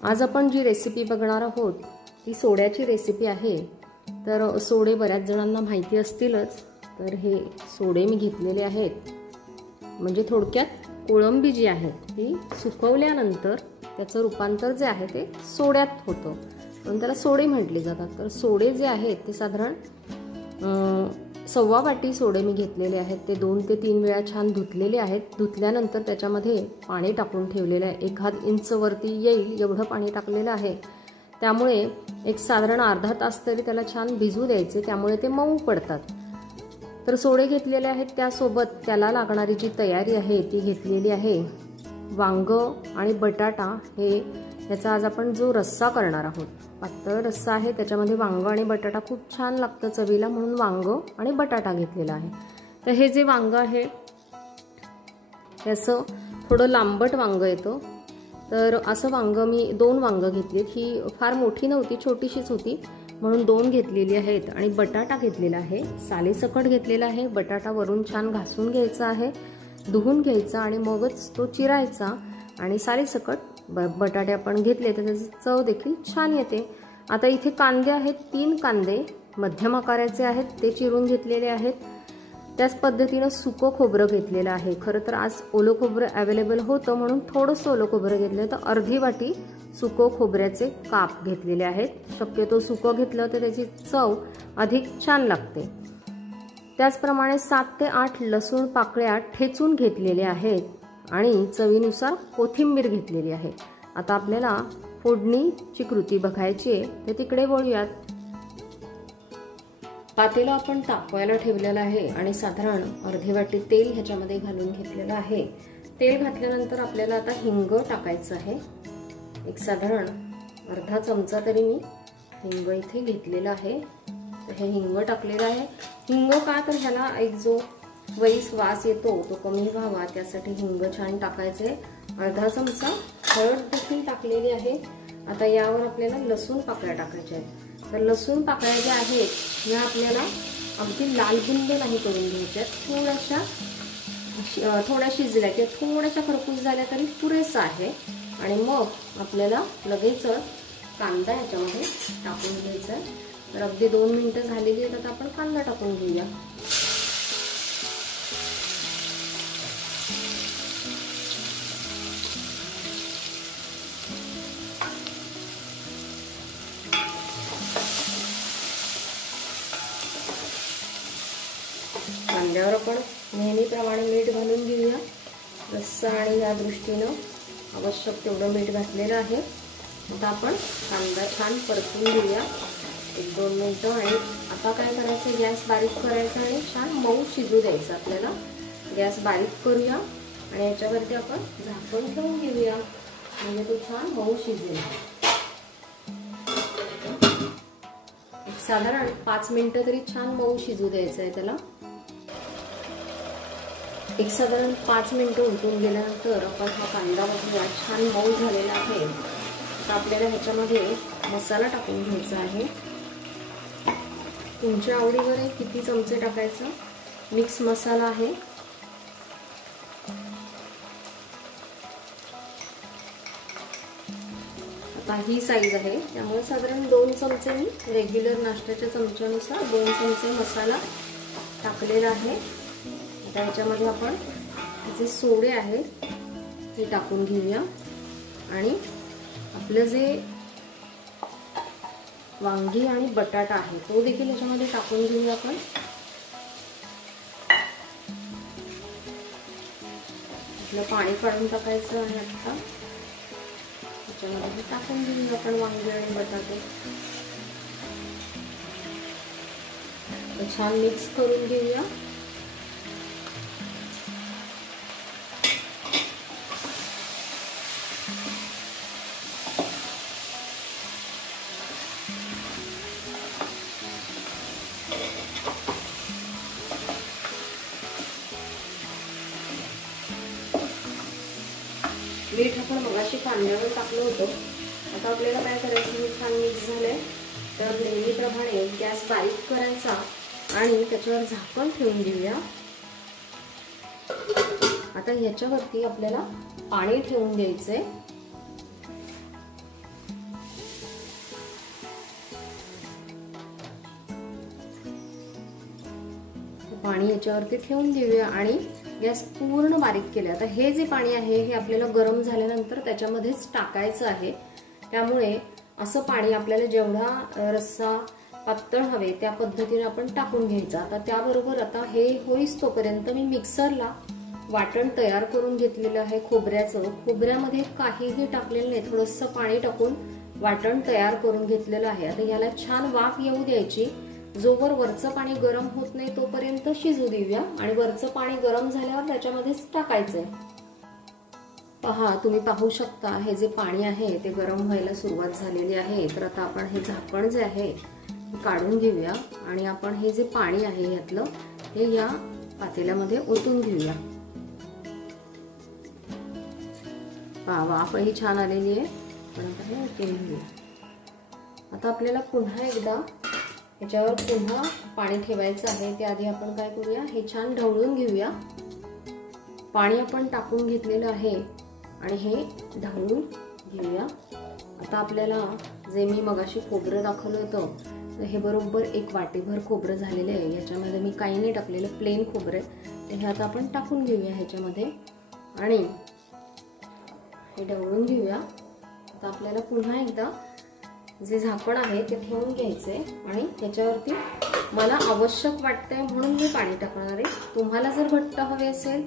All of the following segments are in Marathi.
आज आपण जी रेसिपी बघणार आहोत ती सोड्याची रेसिपी आहे। तर सोडे बऱ्याच जणांना माहिती असतीलच। तर हे सोडे मी घेतलेले आहेत, म्हणजे थोडक्यात कोळंबी जी आहे ती सुकवल्यानंतर त्याचं रूपांतर जे आहे ते सोड्यात होतं, म्हणून त्याला सोडे म्हटले जातात। तर सोडे जे आहेत ते साधारण 1.25 वाटी सोडे मी घेतलेले आहेत। ते 2 ते 3 वेळा छान धुतलेले आहेत। धुतल्यानंतर त्याच्यामध्ये पाणी टाकून ठेवलेले आहे। 1 इंच वरती येईल एवढं पाणी टाकलेलं आहे। त्यामुळे एक साधारण अर्धा तास तरी त्याला छान भिजू द्यायचे, त्यामुळे ते मऊ पडतात। तर सोडे घेतलेले आहेत, त्यासोबत त्याला लागणारी जी तयारी आहे ती घेतलेली आहे। वांग आणि बटाटा हे याचा आज आपण जो रस्सा करणार आहोत, पातळ रस्सा आहे, त्याच्यामध्ये वांग आणि बटाटा खूप छान लागतं चवीला, म्हणून वांग आणि बटाटा घेतलेला आहे। तर हे जे वांग आहे त्याचं थोडं लांबट वांग येतं। तर असं वांग मी 2 वांग घेतलीत। ही फार मोठी नव्हती, छोटीशीच होती, म्हणून 2 घेतलेली आहेत। आणि बटाटा घेतलेला आहे, सालीसकट घेतलेला आहे। बटाटा वरून छान घासून घ्यायचा आहे, धुवून घ्यायचा आणि मगच तो चिरायचा। आणि सालीसकट बटाटे आपण घेतले तर त्याची चव देखील छान येते। आता इथे कांदे आहेत, 3 कांदे मध्यम आकाराचे आहेत, ते चिरून घेतलेले आहेत। त्याच पद्धतीने सुकं खोबरं घेतलेलं आहे। खरं तर आज ओलं खोबरं अवेलेबल होतं, म्हणून थोडंसं ओलं खोबरं घेतलं। तर अर्धी वाटी सुकं खोबऱ्याचे काप घेतलेले आहेत। शक्यतो सुकं घेतलं तर त्याची चव अधिक छान लागते। त्याचप्रमाणे 7 ते 8 लसूण पाकळ्या ठेचून घेतलेल्या आहेत आणि चवीनुसार कोथिंबीर घेतलेली आहे। आता आपल्याला फोडणीची कृती बघायची आहे, तर तिकडे वळूयात। पातेलं आपण तापवायला ठेवलेलं आहे आणि साधारण अर्धी वाटी तेल ह्याच्यामध्ये घालून घेतलेलं आहे। तेल घातल्यानंतर आपल्याला आता हिंग टाकायचं आहे। एक साधारण अर्धा चमचा तरी मी हिंग इथे घेतलेला आहे। तर हे हिंग टाकलेलं आहे। हिंग का तर ह्याला एक जो वैस वास येतो तो कमी व्हावा, त्यासाठी हिंग छान टाकायचे। अर्धा चमचा हळद देखील टाकलेली आहे। आता यावर आपल्याला लसूण पाकळ्या टाकायच्या आहेत। तर लसूण पाकळ्या ज्या आहेत या आपल्याला अगदी लाल बुंद नाही करून घ्यायच्या, थोड्या शिजल्या किंवा थोड्याशा खरपूस झाल्या तरी पुरेसं आहे। आणि मग आपल्याला लगेच कांदा याच्यामध्ये टाकून घ्यायचा आहे। तर अगदी 2 मिनिटं झालेली आहेत, आता आपण कांदा टाकून घेऊया। कांद्यावर आपण नेहमीप्रमाणे मीठ घालून घेऊया। रस्सा आणि या दृष्टीनं आवश्यक तेवढं मीठ घातलेलं आहे। आता आपण कांदा छान परतून घेऊया 1-2 मिनिटं। आणि आता काय करायचं, गॅस बारीक करायचा आणि छान मऊ शिजू द्यायचं। आपल्याला गॅस बारीक करूया आणि याच्यावरती आपण झाकण ठेवून घेऊया, म्हणजे तो छान मऊ शिजेल। साधारण 5 मिनिटं तरी छान मऊ शिजू द्यायचं आहे त्याला। एक साधारण 5 मिनिटं उलटून गेल्यानंतर आपण हा कांदा बघूया, छान मऊ झालेला आहे। आता आपल्याला ह्याच्यामध्ये मसाला टाकून घ्यायचा आहे। तुमच्या आवडीवर आहे किती चमचे टाकायचं। मिक्स मसाला आहे। आता ही साईज आहे, त्यामुळे साधारण 2 चमचे मी रेग्युलर नाश्त्याच्या चमच्यानुसार 2 चमचे मसाला टाकलेला आहे। आता ह्याच्यामध्ये आपण जे सोडे आहेत ते टाकून घेऊया आणि आपलं जे वांगी आणि बटाटा आहे तो देखील ह्याच्यामध्ये टाकून घेऊया आपण। आपलं पाणी काढून टाकायचं आहे। आता ह्याच्यामध्ये टाकून घेऊया आपण वांगी आणि बटाटे। छान मिक्स करून घेऊया। मीठ आपण मगाशी कांद्यावर टाकलं होतं। आता आपल्याला काय करायचं, हे छान मिक्स झालंय तर नेहमीप्रमाणे गॅस बारीक करायचा आणि त्याच्यावर झाकण ठेवून घेऊया। आता ह्याच्यावरती आपल्याला पाणी ठेवून द्यायचंय। पाणी याच्यावरती ठेवून देऊया आणि गॅस पूर्ण बारीक केला। आता हे जे पाणी आहे हे आपल्याला गरम झाल्यानंतर त्याच्यामध्येच टाकायचं आहे, त्यामुळे असं पाणी आपल्याला जेवढा रस्सा पातळ हवे त्या पद्धतीने आपण टाकून घ्यायचा। आता त्याबरोबर आता हे होईस तोपर्यंत मी मिक्सरला वाटण तयार करून घेतलेलं आहे खोबऱ्याचं। खोबऱ्यामध्ये काहीही टाकलेलं नाही, थोडंसं पाणी टाकून वाटण तयार करून घेतलेलं आहे। आता याला छान वाफ येऊ द्यायची, जोवर वरचं पाणी गरम होत नाही तोपर्यंत शिजू देऊया आणि वरचं पाणी गरम झाल्यावर त्याच्यामध्येच टाकायचंय। पहा, तुम्ही पाहू शकता हे जे पाणी आहे ते गरम व्हायला सुरुवात झालेली आहे। तर आता आपण हे झाकण जे आहे काढून घेऊया आणि आपण हे जे पाणी आहे यातलं हे या पातेल्यामध्ये ओतून घेऊया। पहा, वाफही छान आलेली आहे, पण आता हे ओतून घेऊया। आता आपल्याला पुन्हा एकदा याच्यावर पुन्हा पाणी ठेवायचं आहे, त्याआधी आपण काय करूया, हे छान ढवळून घेऊया। पाणी आपण टाकून घेतलेलं आहे आणि हे ढवळून घेऊया। आता आपल्याला जे मी मगाशी खोबरं दाखवलं होतं तर हे बरोबर एक वाटीभर खोबरं झालेलं आहे। याच्यामध्ये मी काही नाही टाकलेलं, प्लेन खोबरं आहे। तर हे आता आपण टाकून घेऊया ह्याच्यामध्ये आणि हे ढवळून घेऊया। आता आपल्याला पुन्हा एकदा जे झाकण आहे ते ठेवून घ्यायचंय आणि त्याच्यावरती मला आवश्यक वाटतंय म्हणून मी पाणी टाकणार आहे। तुम्हाला जर घट्ट हवे असेल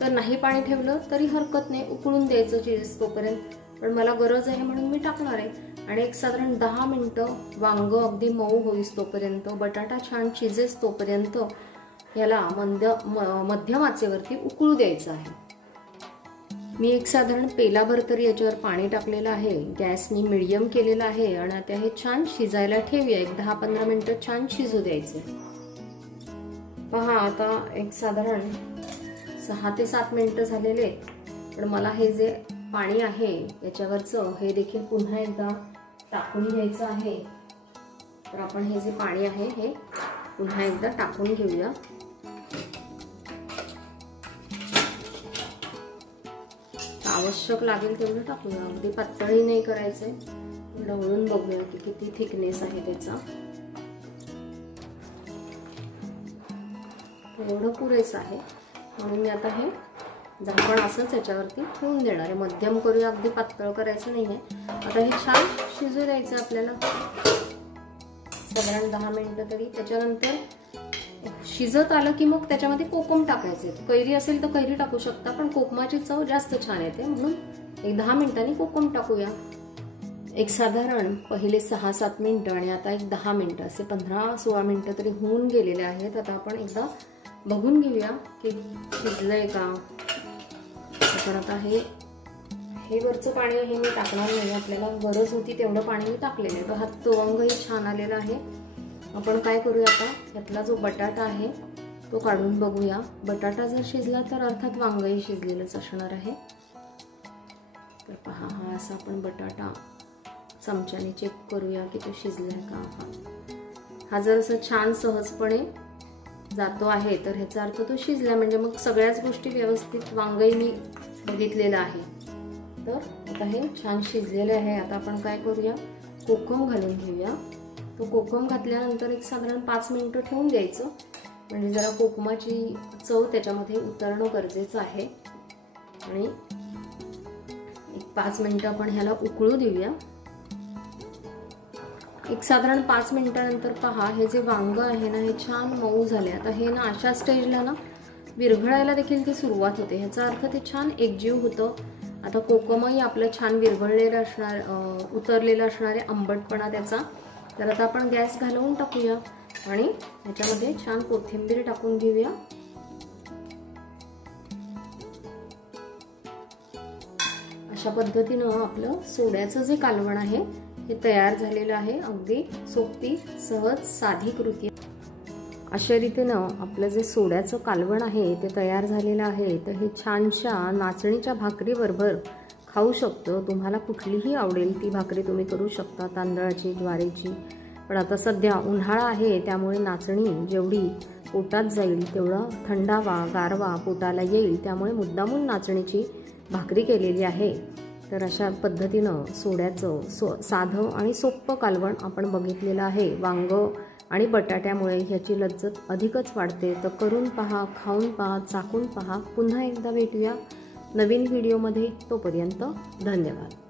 तर नाही पाणी ठेवलं तरी हरकत नाही, उकळून द्यायचं शिजेस तोपर्यंत, पण मला गरज आहे म्हणून मी टाकणार आहे। आणि एक साधारण 10 मिनिटं वांग अगदी मऊ होईस तोपर्यंत, बटाटा छान शिजेस तोपर्यंत याला मध्यम आचेवरती उकळू द्यायचं आहे। मी एक साधारण पेलाभर तरी याच्यावर पाणी टाकलेलं आहे, गॅस मी मीडियम केलेला आहे आणि आता हे छान शिजायला ठेवूया। एक 10-15 मिनिटं छान शिजू द्यायचे। पहा, आता एक साधारण 6 ते 7 मिनिटं झालेले, पण मला हे जे पाणी आहे याच्यावरचं हे देखील पुन्हा एकदा टाकून घ्यायचं आहे। तर आपण हे जे पाणी आहे हे पुन्हा एकदा टाकून घेऊया। आवश्यक लागेल तेवढं टाकूया, अगदी पातळी नाही करायचंय। ढवळून बघूया की किती थिकनेस आहे त्याचा, एवढं पुरेसं आहे म्हणून मी आता हे झाकण असंच याच्यावरती ठेवून देणार आहे। मध्यम करूया, अगदी पातळ करायचं नाहीये। आता हे छान शिजू द्यायचं आपल्याला साधारण 10 मिनिटं तरी। त्याच्यानंतर शिजत आलं की मग त्याच्यामध्ये कोकम टाकायचे। कैरी असेल तर कैरी टाकू शकता, पण कोकमाची चव जास्त छान येते म्हणून एक 10 मिनिटांनी कोकम टाकूया। एक साधारण पहिले 6-7 मिनिटं आणि आता एक 10 मिनिटं, असे 15-16 मिनिटं तरी होऊन गेलेले आहेत। आता आपण एकदा बघून घेऊया की शिजलंय का। तर आता हे वरचं पाणी आहे मी टाकणार नाही, आपल्याला गरज होती तेवढं पाणी मी टाकलेलं आहे। तर हा तवंगही छान आलेला आहे। आपण काय करूया, आता यातला जो बटाटा आहे तो काढून बघूया। बटाटा जर शिजला तर अर्थात वांगही शिजलेलंच असणार आहे। तर पहा, हा असा आपण बटाटा चमच्याने चेक करूया की तो शिजलाय का। हा जर असं छान सहजपणे जातो आहे तर ह्याचा अर्थ तो शिजला, म्हणजे मग सगळ्याच गोष्टी व्यवस्थित, वांगही मी बघितलेलं आहे। तर आता हे छान शिजलेले आहे। आता आपण काय करूया, कोकम घालून घेऊया। तो कोकम घातल्यानंतर एक साधारण 5 मिनिटं ठेवून द्यायचं, म्हणजे जरा कोकमाची चव त्याच्यामध्ये उतरणं गरजेचं आहे। आणि एक 5 मिनिटं आपण ह्याला उकळू देऊया। एक साधारण 5 मिनिटानंतर पहा, हे जे वांग आहे ना हे छान मऊ झाले। आता हे ना अशा स्टेजला ना विरघळायला देखील ती सुरुवात होते, ह्याचा अर्थ ते छान एकजीव होतं। आता कोकमही आपलं छान विरघळलेलं असणार, उतरलेलं असणार आहे, आंबटपणा त्याचा। तर आता आपण गॅस घालवून टाकूया आणि ह्याच्यामध्ये छान कोथिंबीर टाकून घेऊया। अशा पद्धतीनं आपलं सोड्याचं जे कालवण आहे हे तयार झालेलं आहे। अगदी सोपी, सहज, साधी कृती। अशा रीतीनं आपलं जे सोड्याचं कालवण आहे ते तयार झालेलं आहे। तर हे छानशा नाचणीच्या भाकरीबरोबर खाऊ शकतो। तुम्हाला कुठलीही आवडेल ती भाकरी तुम्ही करू शकता, तांदळाची, ज्वारीची। पण आता सध्या उन्हाळा आहे त्यामुळे नाचणी जेवढी पोटात जाईल तेवढा थंडावा, गारवा पोटाला येईल, त्यामुळे मुद्दामून नाचणीची भाकरी केलेली आहे। तर अशा पद्धतीनं सोड्याचं साधं आणि सोपं कालवण आपण बघितलेलं आहे। वांग आणि बटाट्यामुळे ह्याची लज्जत अधिकच वाढते. तर करून पहा, खाऊन पहा, चाखून पहा. पुन्हा एकदा भेटूया नवीन व्हिडिओमध्ये. तोपर्यंत धन्यवाद.